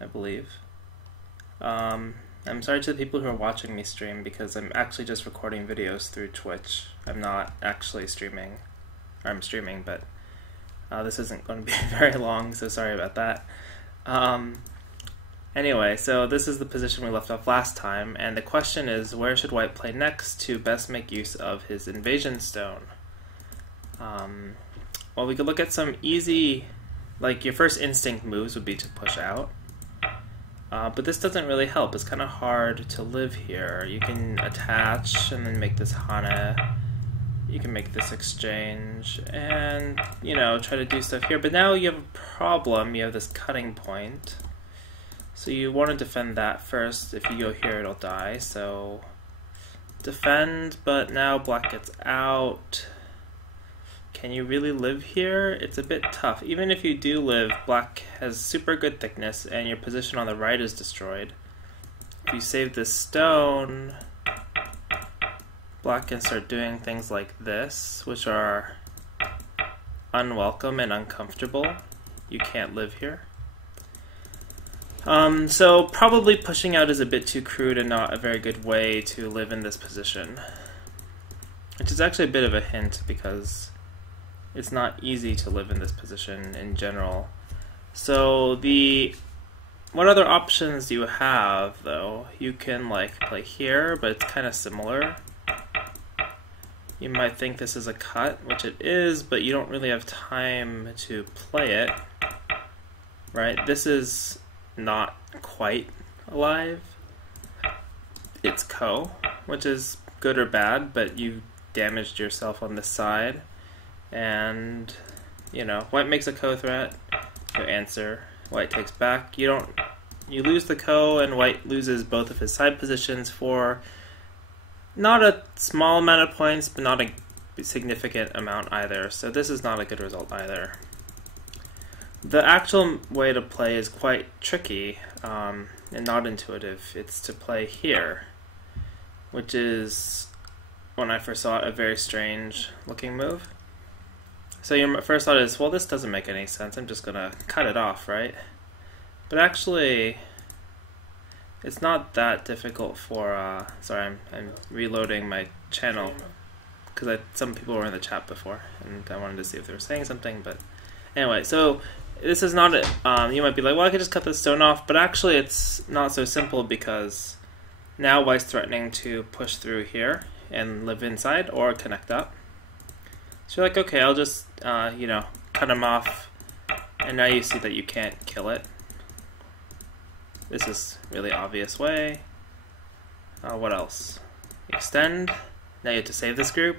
I believe. I'm sorry to the people who are watching me stream because I'm actually just recording videos through Twitch. I'm not actually streaming. Or I'm streaming, but this isn't going to be very long, so sorry about that. Anyway, so this is the position we left off last time, and the question is, where should white play next to best make use of his invasion stone? Well, we could look at some easy, like your first instinct moves would be to push out. But this doesn't really help. It's kind of hard to live here. You can attach and then make this Hana. You can make this exchange and, you know, try to do stuff here. But now you have a problem. You have this cutting point. So you want to defend that first. If you go here, it'll die. So defend, but now black gets out. Can you really live here? It's a bit tough. Even if you do live, black has super good thickness and your position on the right is destroyed. If you save this stone, black can start doing things like this, which are unwelcome and uncomfortable. You can't live here. So probably pushing out is a bit too crude and not a very good way to live in this position. Which is actually a bit of a hint because it's not easy to live in this position in general. So what other options do you have though? You can like play here, but it's kind of similar. You might think this is a cut, which it is, but you don't really have time to play it, right? This is not quite alive. It's Ko, which is good or bad, but you damaged yourself on this side. And, you know, white makes a Ko threat, you answer, white takes back. You lose the Ko, and white loses both of his side positions for not a small amount of points, but not a significant amount either. So this is not a good result either. The actual way to play is quite tricky and not intuitive. It's to play here, which is, when I first saw it, a very strange looking move. So your first thought is, well, this doesn't make any sense. I'm just going to cut it off, right? But actually, it's not that difficult for... sorry, I'm reloading my channel because some people were in the chat before, and I wanted to see if they were saying something. But anyway, so this is not... you might be like, well, I could just cut this stone off. But actually, it's not so simple because now white's threatening to push through here and live inside or connect up. So you're like, okay, I'll just, you know, cut him off, and now you see that you can't kill it. This is a really obvious way. What else? Extend. Now you have to save this group,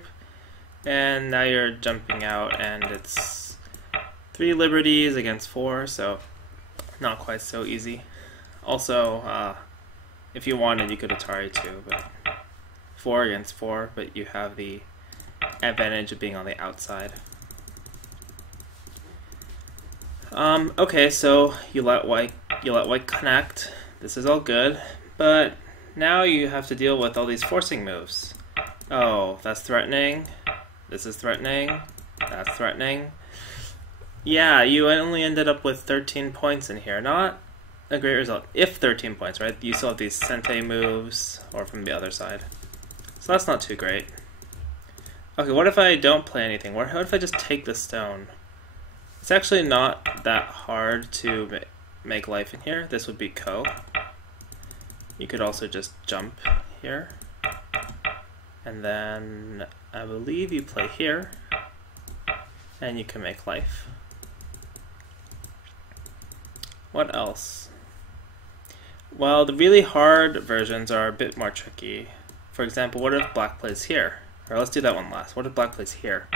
and now you're jumping out, and it's 3 liberties against 4, so not quite so easy. Also, if you wanted, you could Atari too, but 4 against 4, but you have the advantage of being on the outside. Okay, so you let white connect. This is all good, but now you have to deal with all these forcing moves. Oh, that's threatening. This is threatening. That's threatening. Yeah, you only ended up with 13 points in here. Not a great result. If 13 points, right? You still have these Sente moves, or from the other side. So that's not too great. Okay, what if I don't play anything? What if I just take the stone? It's actually not that hard to make life in here. This would be Ko. You could also just jump here. And then I believe you play here. And you can make life. What else? Well, the really hard versions are a bit more tricky. For example, what if black plays here? Or let's do that one last. What if black plays here?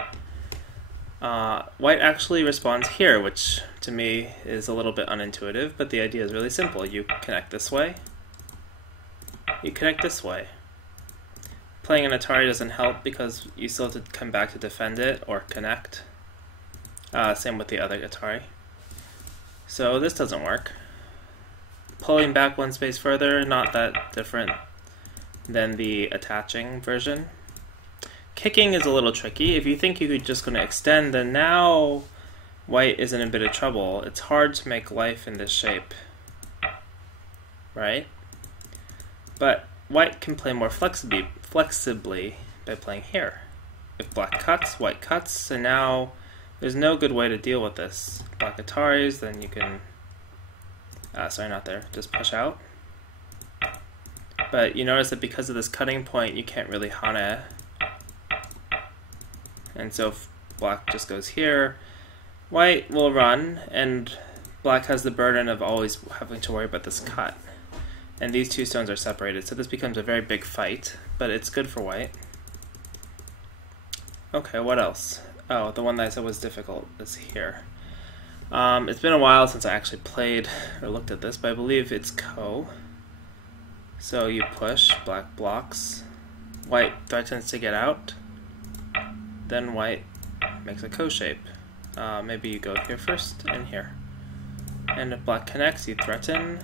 White actually responds here, which to me is a little bit unintuitive, but the idea is really simple. You connect this way. You connect this way. Playing an Atari doesn't help because you still have to come back to defend it or connect. Same with the other Atari. So this doesn't work. Pulling back one space further, not that different than the attaching version. Kicking is a little tricky. If you think you're just going to extend, then now white is in a bit of trouble. It's hard to make life in this shape. right? But white can play more flexibly by playing here. If black cuts, white cuts, and now there's no good way to deal with this. Black Ataris, then you can, sorry, not there, just push out. But you notice that because of this cutting point, you can't really Hane. And so if black just goes here, white will run, and black has the burden of always having to worry about this cut. And these two stones are separated, so this becomes a very big fight, but it's good for white. Okay, what else? Oh, the one that I said was difficult is here. It's been a while since I actually played or looked at this, but I believe it's Ko. So you push, black blocks, white threatens to get out, then white makes a Ko shape. Maybe you go here first and here. And if black connects, you threaten,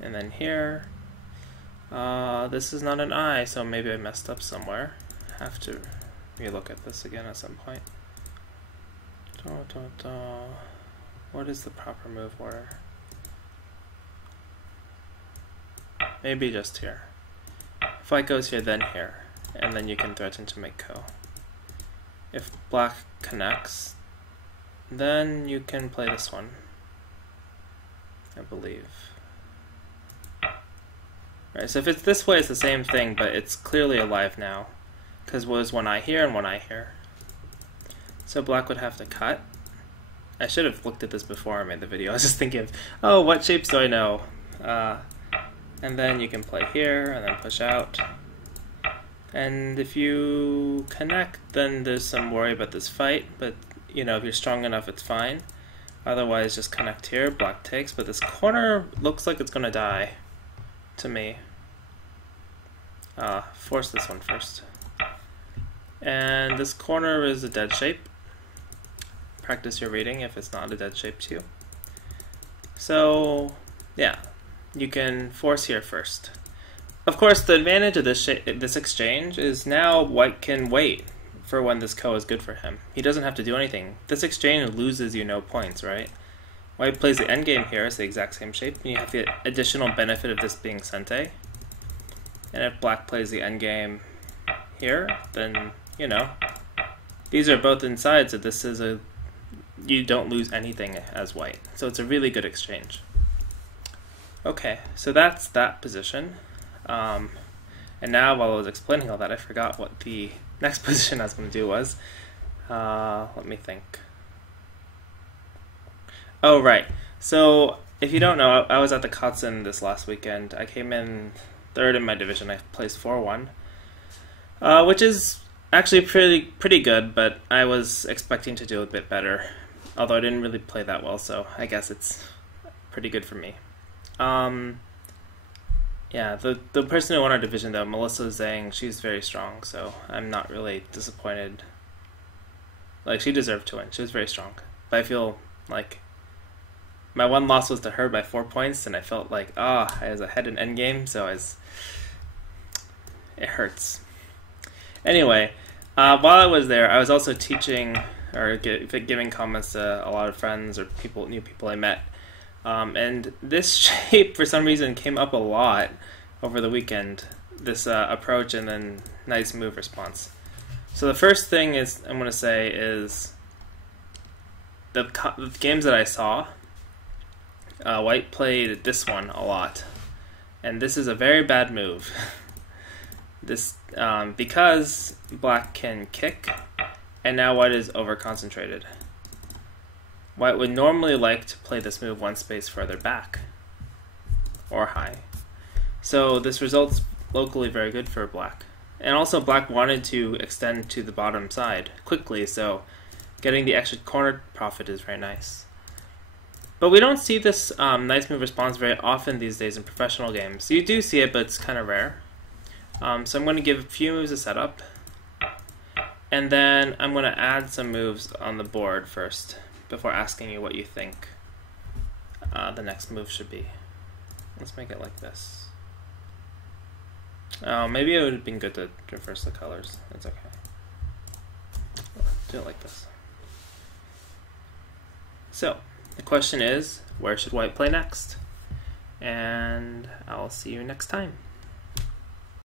and then here. This is not an eye, so maybe I messed up somewhere. Have to relook at this again at some point. What is the proper move order? Maybe just here. If white goes here, then here, and then you can threaten to make Ko. If black connects, then you can play this one, I believe. Right, so if it's this way, it's the same thing, but it's clearly alive now, because it was one eye here and one eye here. So black would have to cut. I should have looked at this before I made the video. I was just thinking of, oh, what shapes do I know? And then you can play here, and then push out. And if you connect, then there's some worry about this fight, but you know, if you're strong enough, it's fine. Otherwise, just connect here, black takes, but this corner looks like it's gonna die to me. Force this one first. And this corner is a dead shape. Practice your reading if it's not a dead shape to you. So, yeah, you can force here first. Of course, the advantage of this exchange is now white can wait for when this Ko is good for him. He doesn't have to do anything. This exchange loses you no points, right? White plays the endgame here, it's the exact same shape, and you have the additional benefit of this being Sente. And if black plays the endgame here, then, you know, these are both inside, so this is a, you don't lose anything as white. So it's a really good exchange. Okay, so that's that position. And now, while I was explaining all that, I forgot what the next position I was going to do was. Let me think. Oh, right. So, if you don't know, I was at the Katzen this last weekend. I came in third in my division. I placed 4-1, which is actually pretty good, but I was expecting to do a bit better. Although I didn't really play that well, so I guess it's pretty good for me. Yeah, the person who won our division, though, Melissa Zhang, she's very strong, so I'm not really disappointed. Like, she deserved to win. She was very strong. But I feel like my one loss was to her by 4 points, and I felt like, I was ahead in endgame, so it hurts. Anyway, while I was there, I was also teaching or giving comments to a lot of friends or new people I met. And this shape, for some reason, came up a lot over the weekend, this approach and then nice move response. So the first thing I'm going to say is the games that I saw, white played this one a lot. And this is a very bad move. This because black can kick, and now white is over-concentrated. White would normally like to play this move one space further back, or high. So this results locally very good for black. And also black wanted to extend to the bottom side quickly, so getting the extra corner profit is very nice. But we don't see this nice move response very often these days in professional games. You do see it, but it's kind of rare. So I'm going to give a few moves a setup, and then I'm going to add some moves on the board first, before asking you what you think the next move should be. Let's make it like this. Maybe it would have been good to reverse the colors. It's okay. Do it like this. So, the question is, where should white play next? and I'll see you next time.